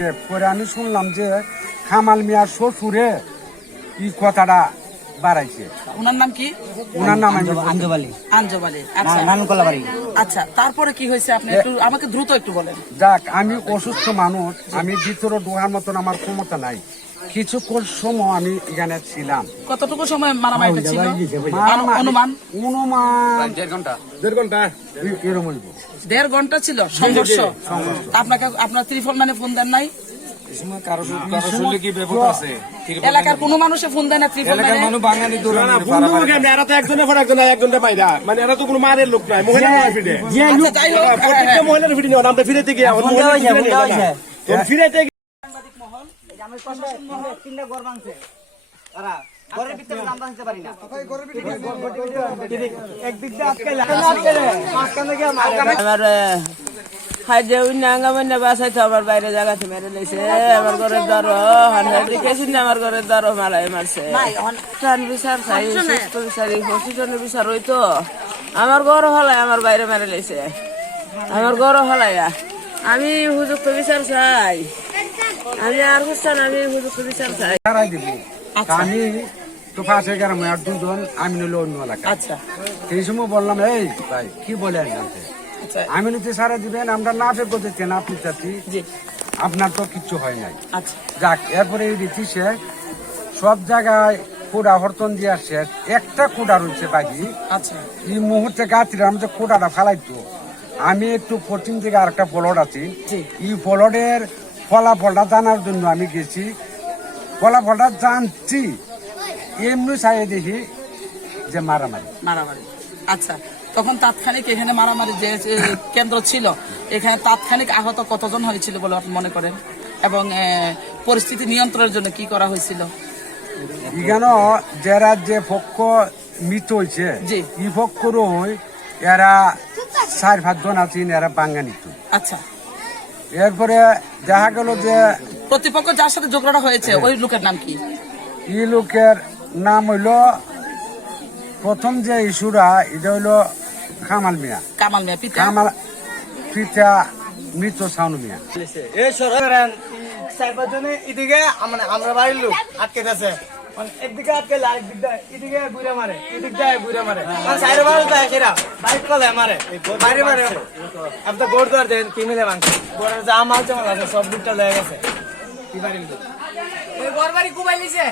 পরে আমি শুনলাম যে কামাল মিয়ার শ্বশুরে এই কথাটা বাড়াইছে। ওনার নাম কি? ওনার নাম আঞ্জবালি। আঞ্জবালি। আচ্ছা নানকলাবাড়ি। আচ্ছা, তারপরে কি হয়েছে আপনি একটু আমাকে দ্রুত একটু বলেন। যাক, আমি অসুস্থ মানুষ, আমি ভিতরে ঢোকার মতন আমার ক্ষমতা নাই। কিছুক্ষণ সময় আমি এখানে ছিলাম। কতটুকু সময় মারামারিটা ছিল? অনুমান দেড় ঘন্টা এরকম হইব। 1.5 ঘন্টা ছিল সংঘর্ষ। আপনাকে আপনার ত্রিফল মানে ফোন দেন নাই? এলাকার কোনো মানুষে ফোন দেয় না ত্রিফল মানে? মানে এরা তো কোনো মারের লোক নাই, মহিলা ফিরে আচ্ছা, যাই হোক, প্রত্যেকটা মহিলার ফিরে নেওয়া আমরা ফিরে থেকে ফিরে আমার বাইরে জায়গাতে মেরে লেছে। আমার ঘরের ধরো আমার ঘরের ধরো মারাই মারছে। বিচার চাই, বিচার হইতো। আমার ঘর হলায় আমার বাইরে মেরে লেছে, আমার ঘর হলাইয়া। আমি উপযুক্ত বিচার চাই, আমি আর বুঝতাম আমি উপযুক্ত বিচার চাই। আমি তো পাশে গেলাম আর দুজন, আমি নিল অন্য এলাকা। আচ্ছা, এই সময় বললাম, এই ভাই কি বলে আমি নিতে সারা দিবেন, আমরা না ফের করতে না পুচাচ্ছি, আপনার তো কিচ্ছু হয় নাই। আচ্ছা, যাক, এরপরে এই রীতি সে সব জায়গায় কোড়া হরতন দিয়ে আসছে, একটা কোড়া রয়েছে বাকি। আচ্ছা, এই মুহূর্তে গাছিলাম আমি যে কোড়াটা ফেলাইতো, আমি একটু পশ্চিম থেকে আর একটা ফলট আছি, এই ফলটের ফলাফলটা জানার জন্য আমি গেছি। ফলাফলটা জানছি, এমনি চাই দেখি যে মারামারি। আচ্ছা, তখন তাৎক্ষণিক এখানে মারামারি যে কেন্দ্র ছিল, এখানে তাৎক্ষণিক আহত কতজন হয়েছিল বলে আপনি মনে করেন? এবং পরিস্থিতি নিয়ন্ত্রণের জন্য কি করা হয়েছিল? এখানে যারা যে পক্ষ মৃত হয়েছে, এই পক্ষরও এরা 4-5 জন আছেন, এরা বাঙ্গা নিত। আচ্ছা, এরপরে দেখা গেল যে প্রতিপক্ষ যার সাথে ঝগড়াটা হয়েছে ওই লোকের নাম কি? এই লোকের নাম হইল, প্রথম যে ইস্যুরা এটা হইল কামাল মিয়া। কামাল মিয়া পিতা? কামাল পিতা মৃত সাউনু মিয়া। এদিকে আমরা বাড়ির লোক আটকে আছে, একদিকে আটকে এদিকে ঘুরে মারে, এদিক দিয়ে ঘুরে মারে, সাইডে বাড়ি যায় সেরা বাইক কলে মারে, বাইরে মারে। আপনার গোড় দর দেন কি মিলে ভাঙছে, গোড়ের যা মাল জমা আছে সব দুধটা লেগে গেছে। কি বাড়ির লোক ঘর বাড়ি কুবাই লিছে,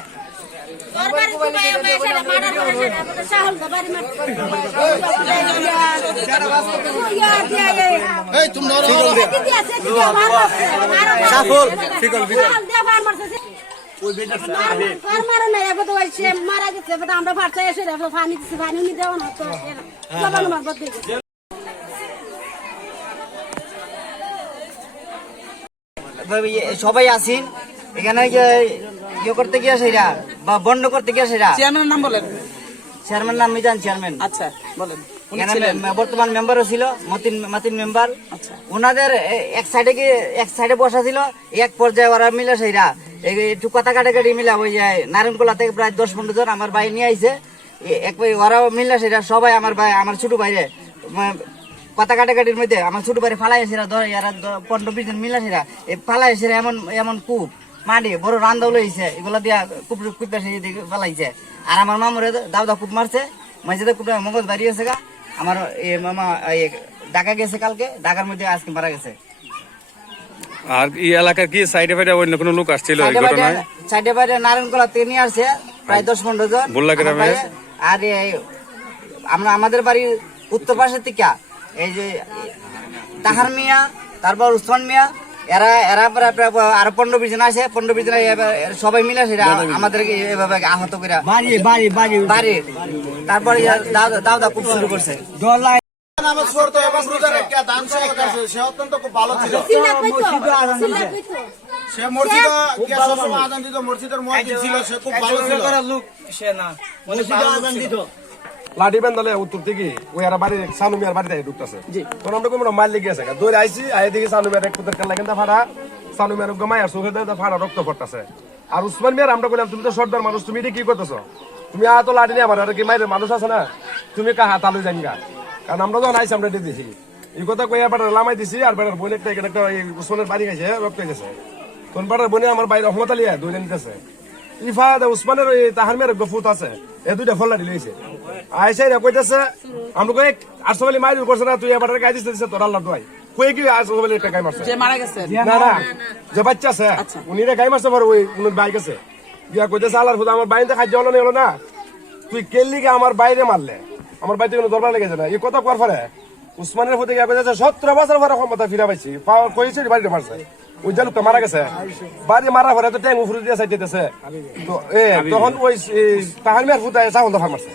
মারা গেছে আমরা ভাড়া এসে পানি দিচ্ছি, পানি দেওয়া না তো সবাই আসিন এখানে ইয়ে করতে গিয়ে সেরা বা বন্ধ করতে গিয়ে সেরা। চেয়ারম্যানের নাম বলেন। চেয়ারম্যান নাম মিজান চেয়ারম্যান। আচ্ছা, বলেন। বর্তমান মেম্বারও ছিল মতিন মেম্বার। ওনাদের এক সাইডে বসা ছিল, এক পর্যায়ে ওরা মিলে সেইরা একটু কথা কাটাকাটি মিলা ওই যায় নারায়ণকোলা থেকে প্রায় 10-15 জন আমার ভাই নিয়ে আইছে। ওরাও মিললে সেটা সবাই আমার ভাই আমার ছোট ভাইরে কথা কাটাকাটির মধ্যে আমার ছোট ভাই ফালাই এসেরা ধরে 15-20 জন মিলা সেরা ফালাই এসে এমন কূপ মাটি বড় রান্দাও লইছে, এগুলা দিয়া কুপে ফালাইছে। আর আমার মামুরে দাউদা কূপ মারছে, মাঝে কূপে মগজ বাড়িয়েছে গা। আমার মামা ঢাকা গেছে কালকে, ঢাকার মধ্যে আজকে মারা গেছে। আর এই এলাকার কি সাইডে ফাইডে অন্য কোনো লোক আসছিল এই ঘটনায়? সাইডে ফাইডে নারায়ণকোলা থেকে নিয়ে আসছে প্রায় 10-15 জন। আর আমরা আমাদের বাড়ির উত্তর পাশের থেকে এই যে তাহার মিয়া, তারপর উসমান মিয়া, এরা আরো 15-20 জন আছে। 15-20 জন সবাই মিলে সেটা আমাদেরকে এভাবে আহত করে বাড়ি তারপর দাউদা খুব শুরু করছে। লাঠি বান্ধালে উত্তর থেকে ওই আর বাড়ি সানু মিয়ার বাড়িতে ঢুকতেছে, তখন আমরা কোনো মাল লেগে আছে দৌড়ে আইসি আই দিকে সানু মিয়ার এক পুতের খেলা কিন্তু ফাড়া, সানু মিয়ার গমাই আর চোখে ফাড়া রক্ত পড়তেছে। আর উসমান মিয়ার আমরা বললাম তুমি তো সর্দার মানুষ, তুমি এটা কি করতেছো? তুমি তো লাঠি নিয়ে আমার আর কি মায়ের মানুষ আছে না, তুমি কা হাত আলু জানি গা। কারণ আমরা যখন আইসি আমরা দিয়েছি এই কথা কইয়া বেটার লামাই দিছি। আর বেটার বোন একটা উসমানের বাড়ি গেছে রক্ত গেছে, কোন পাড়ার বনে আমার বাইরে রহমত আলিয়া দুইটা নিতেছে ইফা উসমানের ওই তাহার মেয়ের ফুট আছে এ দুইটা ফল লাড়ি লইছে আইসাই রে কইতেছে আমরা কই 800 বলি মাইর করছ না তুই এবারে গাই দিছিস তোর আল্লাহ দোয়াই কই কি 800 বলি টাকা মারছে যে মারা গেছে না না যে বাচ্চা আছে উনি রে গাই মারছে পর ওই কোন বাইক আছে গিয়া কইতেছে আল্লাহর খুদা আমার বাইরে খাদ্য হলো না হলো না তুই কেললি কে আমার বাইরে মারলে আমার বাইরে কোনো দরবার লেগেছে না এই কথা কর পরে উসমানের ফুটে গিয়া কইতেছে 17 বছর পরে ক্ষমতা ফিরা পাইছি কইছে বাড়িতে মারছে ওই যে লোকটা মারা গেছে বাড়ি মারা পরে তো ট্যাং উফরে দিয়ে চাইতেছে তো তখন ওই তাহার মেয়ের ফুটায় চাউল দফার মারছে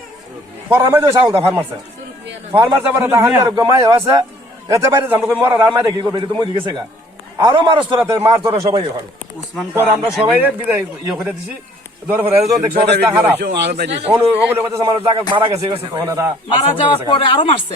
ফরামে তো চাউল দফার মারছে ফার্মার যাবার তাহার মেয়ের গমাই আছে এতে বাইরে যাম কই মরার আর মারে কি করবে তো মুই গেছে গা আরো মারস তোরাতে মার তোরা সবাই এখন পরে আমরা সবাই বিদায় ইয়ে করে দিছি ধরে পরে দেখছো অবস্থা খারাপ ওগুলো কথা আমার জায়গা মারা গেছে তখন এরা মারা যাওয়ার পরে আরো মারছে